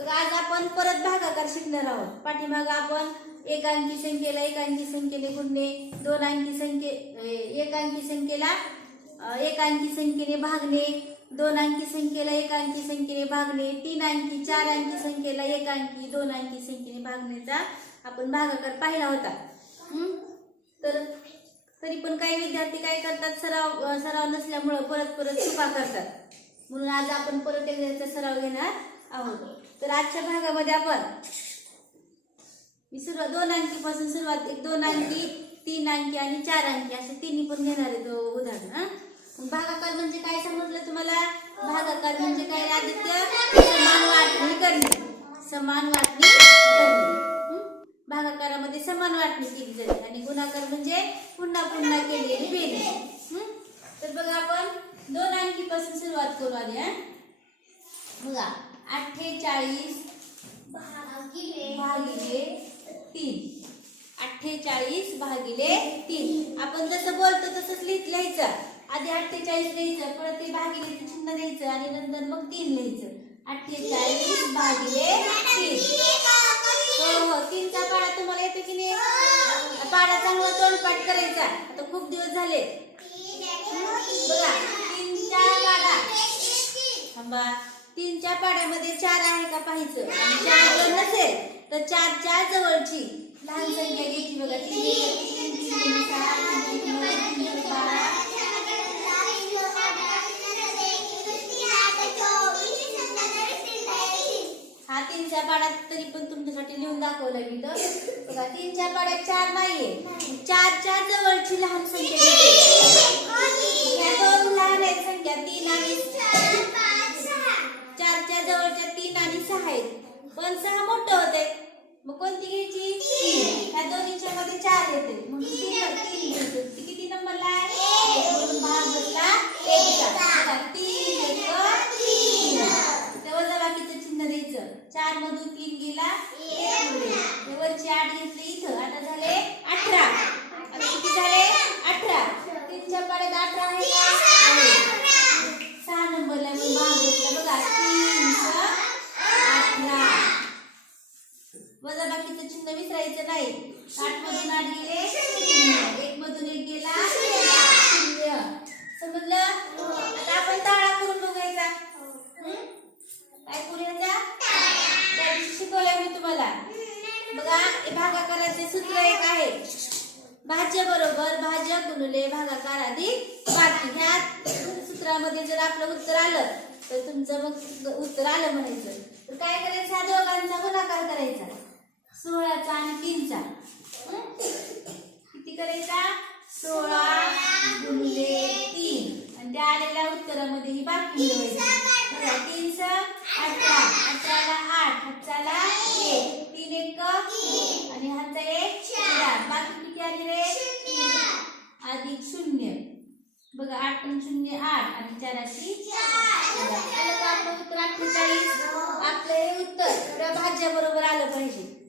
मग आज आपण परत भागाकार शिकणार आहोत. पाठीमाग आपण एक अंकी संख्येला एक अंकी संख्येने गुणणे दोन अंकी संख्ये एक अंकी संख्येला एक अंकी संख्येने भागणे दोन अंकी संख्येला एक अंकी संख्येने भागणे तीन अंकी चार अंकी संख्येला एक अंकी दोन अंकी संख्येने भागण्याचा आपण भागाकार पाहिला होता. तर तरी पण काही विद्यार्थी काय करतात? सराव सराव नसल्यामुळं परत परत चुका करतात. म्हणून आज आपण परत एकदा सराव घेणार. आहोत तर आजच्या भागामध्ये आपण मी सुरुवात दोन अंकीपासून सुरुवात एक दोन अंकी तीन अंकी आणि चार अंकी असे तिन्ही पण घेणार आहे तो उदाहरण हा? भागाकार म्हणजे काय समजलं तुम्हाला? भागाकार म्हणजे काय आदित्य? समान वाटणी करणे. समान वाटणी करणे. भागाकारामध्ये समान वाटणी केली जाते आणि गुणाकार म्हणजे पुन्हा पुन्हा केलेली बेरीज. हं? तर बघा आपण दोन अंकीपासून सुरुवात करू आधी हा? बघा. अठ्ठेचाळीस भागिले तीन. अठ्ठेचाळीस भागिले तीन. आपण जसं बोलतो तसंच लिहित लिहायचं. आधी अठ्ठेचाळीस लिहायचं परत ते भागिले चिन्ह द्यायचं आणि नंतर मग तीन लिहायचं. अठ्ठेचाळीस भागिले तीन. हो हो तीनचा पाडा तुम्हाला येतो की नाही? पाडा चांगला तोंडपाठ करायचा. आता खूप दिवस झाले. बघा तीनच्या पाडा. थांबा. तीनच्या पाड्यामध्ये चार आहे का पाहायचं चार जर नसेल तर चारच्या जवळची. लहान संख्या घ्यायची बघा. तीन हा तीनच्या पाड्यात तरी पण तुमच्यासाठी लिहून दाखवलं मी तर. बघा तीनच्या पाड्यात चार नाहीये. चारच्या जवळची लहान संख्या घ्यायची ह्या दोन लहान आहेत संख्या तीन आणि चारच्या जवळच्या तीन आणि सहा आहेत पण सहा मोठं होते मग कोणती घ्यायची? तीन. ह्या दोन्हीच्या मध्ये चार येते म्हणून तीन तीन घ्यायचं ती किती नंबरला आहे म्हणून भाग बसला एकचा बघा, तीन एक तीन त्या वजाबाकीचं चिन्ह द्यायचं चार मधून तीन गेला एक उरले. ते वरची आठ घेतली इथं आता झाले अठरा आता किती झाले अठरा तीनच्या पाड्यात अठरा आहे का आहे. सहा नंबरला मी भाग घेतला बघा तीन सहा अठरा वजा बाकीचं चिन्ह विसरायचं नाही. आठ मधून आठ गेले. एक मधून एक गेला. शून्य. समजलं? आता आपण ताळा करून बघायचा. काय करूयाचा शिकवलंय मी तुम्हाला. बघा हे भागाकाराचे सूत्र एक आहे. भाज्य बरोबर भाज्य गुणले भागाकार आधी बाकी. ह्या सूत्रामध्ये जर आपलं उत्तर आलं तर तुमचं मग उत्तर आलं म्हणायचं. तर काय करायचं? ह्या दोघांचा गुणाकार करायचा. सोळाचा आणि तीनचा? किती करायचा? सोळा गुणले तीन. आणि त्या आलेल्या उत्तरामध्ये ही बाकी मिळवायची. तीन स अठरा. अठराला आठ हातचाला एक. तीन एक आणि हातचा एक चार. बाकी किती आले रे? अधिक शून्य. बघा आठ शून्य आठ. आणि चाराशी आलं का आपलं उत्तर अठ्ठेचाळीस? आपलं हे उत्तर. त्या भाज्या बरोबर आलं पाहिजे.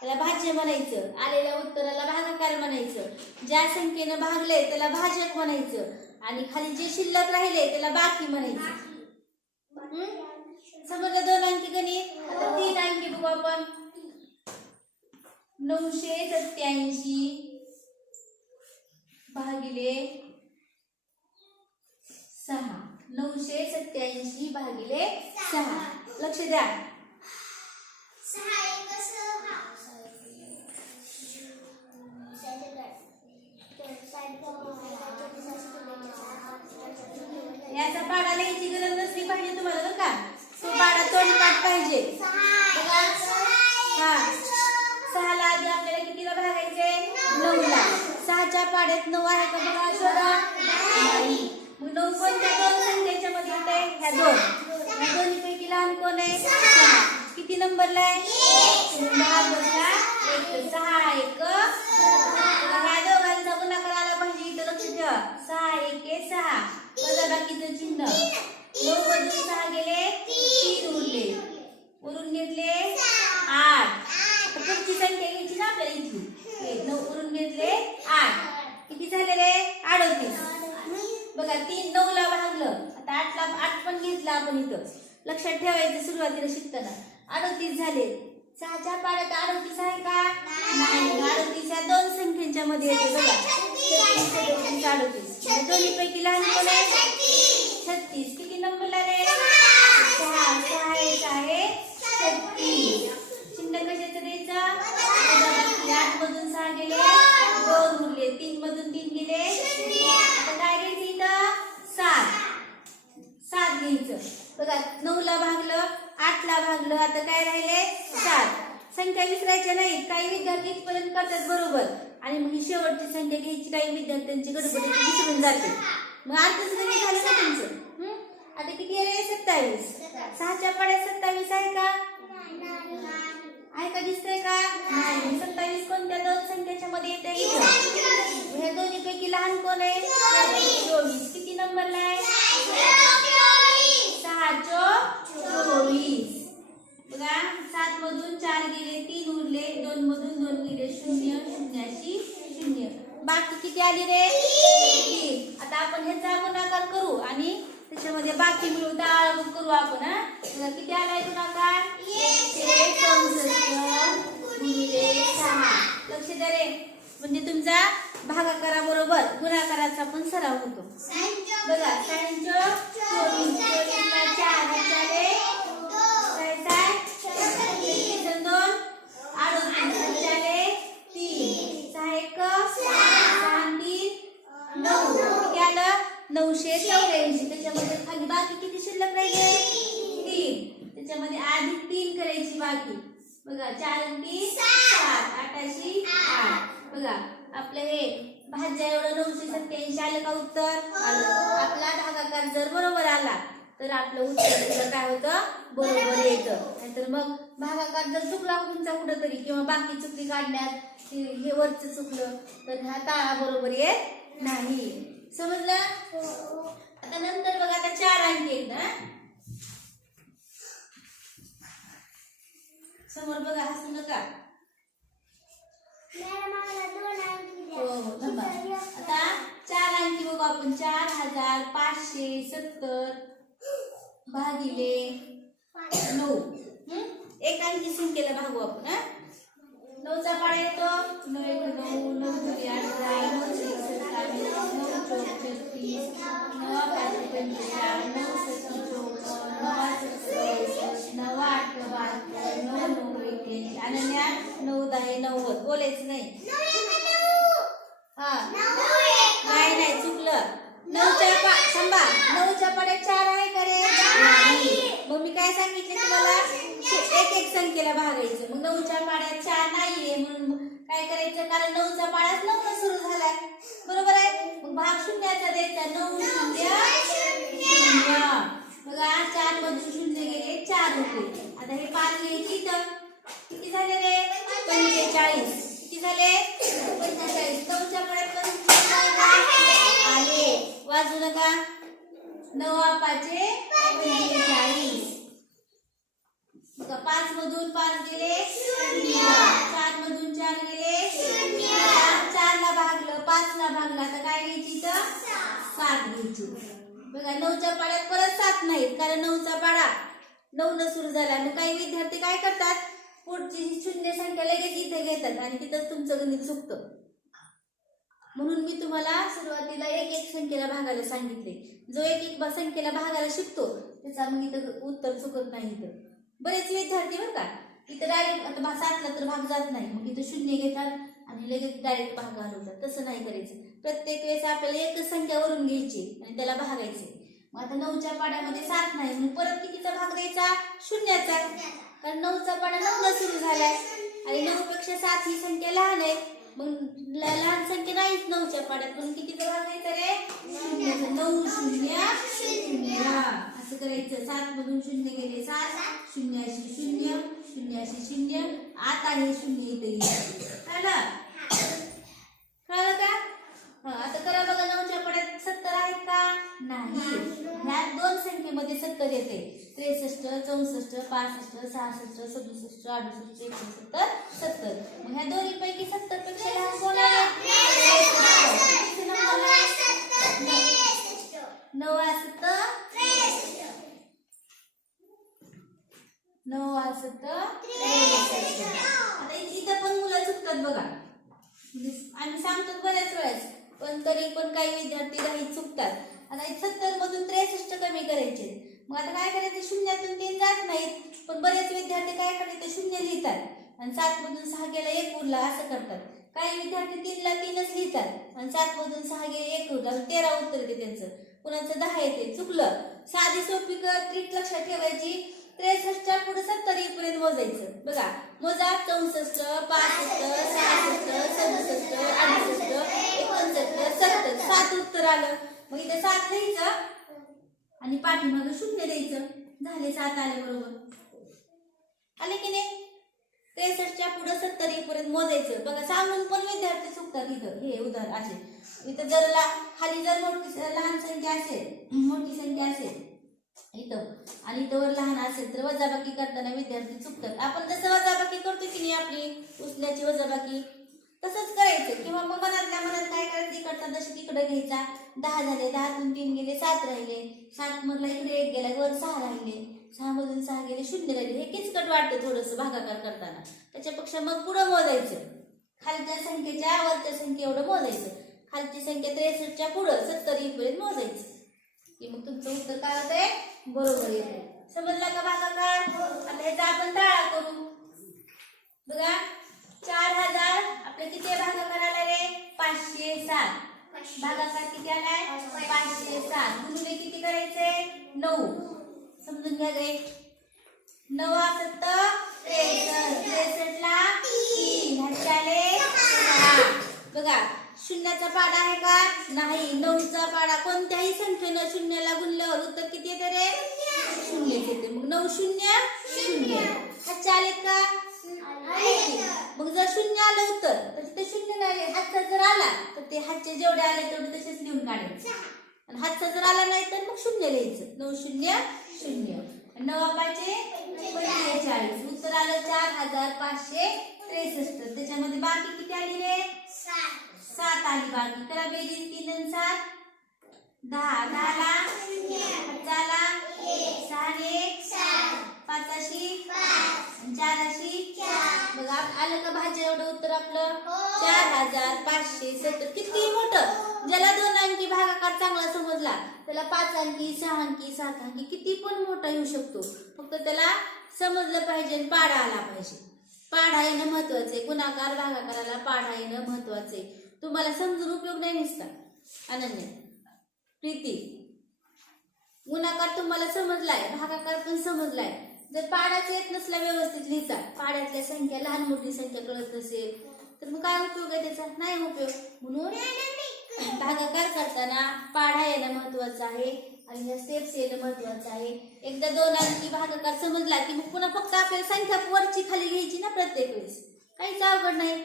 त्याला भाज्य म्हणायचं. आलेल्या उत्तराला भागाकार म्हणायचं. ज्या संख्येनं भागले त्याला भाजक म्हणायचं. आणि खाली जे शिल्लक राहिले त्याला बाकी म्हणायचं. समजलं दोन अंकी गणित? आता तीन अंकी बघू आपण. नऊशे सत्याऐंशी भागिले सहा. नऊशे सत्याऐंशी भागिले सहा. लक्ष द्या. त्याचा पाडा लिहायची गरज नसली पाहिजे तुम्हाला बरं का? तो पाडा तोंडपाठ पाहिजे. बघा. हा. सहाला आधी आपल्याला कितीला भागायचे नऊला सहाच्या पाड्यात नऊ आहे का बघा शोधा मग नऊ कोणत्या दोन संख्येच्या मध्ये आहे ह्या दोन. ह्या दोन्हीपैकी लहान कोण आहे? किती नंबरला आहे? दहा बघा. एक सहा एक ह्या दोघांचा गुणाकार आला पाहिजे इथं लक्ष ठेवा सहा एक आहे सहा वजा बाकीचं चिन्ह नऊ मधून सहा गेले तीन उरले उरून घेतले आठ आता पुढची संख्या घ्यायची ना आपल्याला इथली हे, नऊ उरून घेतले आठ किती झाले रे अडोतीस बघा तीन नऊला भागलं आता आठला आठ पण घेतला आपण इथं लक्षात लक्षात सुरुवातीला शिकताना. अडतीस झाले. सहाच्या पाड्यात अडतीस आहे का? नाही. अडतीस या दोन संख्यांच्या मध्ये येते बघा. अडतीस दोन्ही पैकी लहान कोण आहे? छत्तीस. किती नंबरला रे? सहा. सहा. एक आहे. छत्तीस. चिन्ह कशाचं द्यायचं. आठ मधून सहा गेले. दोन उरले. तीन मधून तीन गेले. काय घ्यायचं इथं? सात. सात घ्यायचं. आठ ला भागलं आता काय राहिले सात. संख्या विसरायच्या नाहीत. काही विद्यार्थी इथपर्यंत करतात बरोबर. आणि मग ही शेवटची संख्या घ्यायची काही विद्यार्थ्यांची गडबडी विसरून जाते. मग अर्थच गणित झालं का तुमचं? आता किती आहे सत्तावीस. सहाच्या पाड्यात सत्तावीस आहे का? आहे का? दिसतंय का? नाही. सत्तावीस कोणत्या दोन संख्याच्या मध्ये येते हे ह्या दोन्ही पैकी लहान कोण आहे? चोवीस. किती नंबरला आहे? सहा चो चोवीस बघा सात मधून चार गेले तीन उरले दोन मधून दोन गेले शून्य शून्याशी शून्य. बाकी किती आली रे? तीन. आता आपण ह्याचा गुणाकार करू आणि त्याच्यामध्ये बाकी मिळून डाळ करू आपण हा? किती आलाय गुणाकार लक्ष द्या रे. म्हणजे तुमचा भागाकाराबरोबर गुणाकाराचा पण सराव होतो. बघा त्यांच्या काय तीन आणि नऊ. नऊशे चौऱ्याऐंशी. त्याच्यामध्ये खाली बाकी किती शिल्लक राहिले? तीन. त्याच्यामध्ये आधी तीन करायची बाकी. बघा चार आणि तीन सात. अठ्याऐंशी आठ. बघा आपलं हे भाज्या एवढं नऊशे सत्याऐंशी आलं का उत्तर? आपला भागाकार जर बरोबर आला तर आपलं उत्तर काय होतं? बरोबर येतं. नाहीतर मग भागाकार जर चुकला तुमचा कुठंतरी किंवा बाकी चुकी काढण्यात हे वरचं चुकलं तर हा ताळा बरोबर येत नाही. समजलं? आता नंतर बघा आता चार अंक आहेत ना? समोर बघा हसू नका. आता चार अंकी बघू आपण. चार हजार पाचशे सत्तर भागिले नऊ. हं? एक अंकी संख्येला भागू आपण हा? नऊचा पाडा येतो. नऊ एक नऊ नऊ दुरी अठरा नऊ सत्तावीस नऊ चौक छत्तीस नऊ पाच पंचेचाळीस नऊ सत्ती चौपन्न नऊ आठ नऊ आठ नऊ नऊ अनन्या नऊ दहा नव्वद बोलायचं नाही. हा. नाही नाही चुकलं. नऊच्या पा थांबा. नऊच्या पाड्यात चार आहे का रे? मग मी काय सांगितले तुम्हाला? एक एक संख्येला भागायचं. मग नऊच्या पाड्यात चार नाहीये म्हणून काय करायचं? कारण नऊचा पाड्यात नऊ सुरू झालाय. बरोबर आहे? मग भाग शून्याचा द्यायचा. नऊ शून्य. शून्य. आज चार मधून शून्य गेले. चार होते आता हे पाच घ्यायची तर किती झाले रे? पंचेचाळीस. किती झाले? पंचेचाळीस. पाड्यात पंचेचाळीस आले. वाजू नका नवा पाचे पंचेचाळीस. पाच मधून पाच गेले. चार मधून चार गेले. चार चारला भागलं. पाचला भागलं. आता काय घ्यायची इथं? सात. घ्यायची. बघा नऊच्या पाड्यात परत सात नाहीत. कारण नऊचा पाडा नऊ न सुरू झाला. मग काही विद्यार्थी काय करतात? पुढची शून्य संख्या लगेच इथे घेतात आणि तिथंच तुमचं गणित चुकतं. म्हणून मी तुम्हाला सुरुवातीला एक एक संख्येला भागायला सांगितले. जो एक एक बा- संख्येला भागायला शिकतो त्याचा मग इथं उत्तर चुकत नाही इथं. बरेच विद्यार्थी बरं का इथं डायरेक्ट आता भा- सातला तर भाग जात नाही. मग इथं शून्य घेतात आणि लगेच डायरेक्ट भाग घालवतात. तसं नाही करायचं. प्रत्येक वेळेस आपल्याला एकच संख्या वरून घ्यायची आणि त्याला भागायचे. मग आता नऊच्या पाड्यामध्ये सात नाही मग परत कितीचा भाग द्यायचा? शून्याचा. कारण नऊचा पाडा नऊला सुरू झालाय. आणि नऊ पेक्षा सात ही संख्या लहान आहे. मग लहान संख्या नाहीच नऊच्या पाड्यात. म्हणून कितीचा भाग द्यायचा रे? नऊ शून्य. शून्य. असं करायचं. सात मधून शून्य गेले सात. शून्याशी शून्य. शून्याशी शून्य. आता हे शून्य इथे येईल. कळलं कळलं का हा, आता करा बघा नऊच्या पड्यात सत्तर आहेत का नाही ह्या दोन संख्येमध्ये सत्तर येते त्रेसष्ट चौसष्ट पासष्ट सहासष्ट सदुसष्ट अडुसष्ट एकोणसत्तर सत्तर. मग ह्या दोन्ही पैकी सत्तरपेक्षा लहान कोण आहे? किती नंबरला नऊ असत आता इथं पण मुलं चुकतात बघा. म्हणजे आम्ही सांगतो बऱ्याच वेळेस पण तरी पण काही विद्यार्थी काही चुकतात. आता सत्तर मधून त्रेसष्ट कमी करायचे. मग आता काय करायचं? शून्यातून तीन जात नाहीत. पण बरेच विद्यार्थी काय करायचे शून्य लिहितात. आणि सात मधून सहा गेला एक उरला असं करतात. काही विद्यार्थी तीनला तीनच लिहितात. आणि सात मधून सहा गेले एक उरला. तेरा उत्तर येते त्यांचं. कुणाचं? दहा येते. चुकलं. साधी सोपी ट्रीट लक्षात ठेवायची. त्रेसष्टच्या पुढे सत्तर येईपर्यंत मोजायचं. बघा. मोजा चौसष्ट पासष्ट सहासष्ट सदुसष्ट अडुसष्ट एकोणसत्तर सत्तर. सात उत्तर आलं. मग इथं सात लिहायचं. आणि पाठीमागं शून्य द्यायचं. झाले सात आले बरोबर. आले की नाही? त्रेसष्टच्या पुढे सत्तर पर्यंत मोजायचं. बघा सांगून पण विद्यार्थी चुकतात इथं. हे उदाहरण असे. इथं जर ला खाली जर मोठी लहान संख्या असेल मोठी संख्या असेल इथं आणि इथं वर लहान असेल तर वजाबाकी करताना विद्यार्थी चुकतात. आपण जसं वजाबाकी करतो की नाही आपली उचल्याची वजाबाकी तसंच करायचं. किंवा मग मनातल्या मनात काय करायचं? इकडचा जशी तिकडं घ्यायचा. दहा झाले दहातून तीन गेले सात राहिले. सात मधला इकडे एक गेला वर सहा राहिले. सहा मधून सहा गेले शून्य राहिले. हे किचकट वाटतं थोडंसं भागाकार करताना. त्याच्यापेक्षा मग पुढं मोजायचं. खालच्या संख्येच्या वरच्या संख्ये एवढं मोजायचं. खालची संख्या त्रेसष्टच्या पुढं सत्तर इथपर्यंत मोजायचं. की मग तुमचं उत्तर काय होतंय? बरोबर येत समजला का भागाकार? आता ह्याचा आपण टाळा करू. बघा चार हजार आपले किती भागाकार आला रे पाचशे सात. भागाकार किती आलाय? पाचशे. सात. गुणुले किती करायचे? नऊ. समजून घ्या गे. नवा सत्त त्रेसष्ट. त्रेसष्टला तीन. सहा. बघा शून्याचा पाडा आहे का? नाही. नऊचा पाडा कोणत्याही संख्येनं शून्याला गुणल्यावर उत्तर किती येते रे? शून्य येते. मग नऊ शून्य? शून्य. हातचे आले का मग जर शून्य आलं उत्तर तर तिथे शून्य नाही हातचा जर आला तर ते हातचे जेवढे आले तेवढे तसेच लिहून काढायचे आणि हातचा जर आला नाही तर मग शून्य लिहायचं. नऊ शून्य शून्य. नवा पाचशे पंचेचाळीस. उत्तर आलं चार हजार पाचशे त्रेसष्ट. त्याच्यामध्ये बाकी किती आली रे? सात. आली बाकी. करा बेरीज तीन सात. दहा. दहाला हाताला सहाने पाचाशी आलं का भाज्या? एवढं उत्तर आपलं चार हजार पाचशे सत्तर. किती मोठं? ज्याला दोन अंकी भागाकार चांगला समजला त्याला पाच अंकी सहा अंकी सात अंकी किती पण मोठा येऊ शकतो. फक्त त्याला समजलं पाहिजे आणि पाडा आला पाहिजे. पाढा येणं महत्वाचं आहे. गुणाकार भागाकाराला पाढा येणं महत्वाचं आहे. तुम्हाला समजून उपयोग नाही नुसता अनन्या प्रीती गुणाकार तुम्हाला समजलाय भागाकार पण समजलाय. जर पाड्याचं येत नसला व्यवस्थित लिहिता पाढ्यातल्या संख्या लहान मोठी संख्या कळत नसेल तर मग काय उपयोग आहे त्याचा? नाही उपयोग. म्हणून भागाकार करताना पाढा येणं महत्वाचं आहे आणि ह्या स्टेप्स येणं महत्वाचं आहे. एकदा दोन अंकी भागाकार समजला की मग पुन्हा फक्त आपल्याला संख्या वरची खाली घ्यायची ना प्रत्येक वेळेस. काहीच अवघड नाही.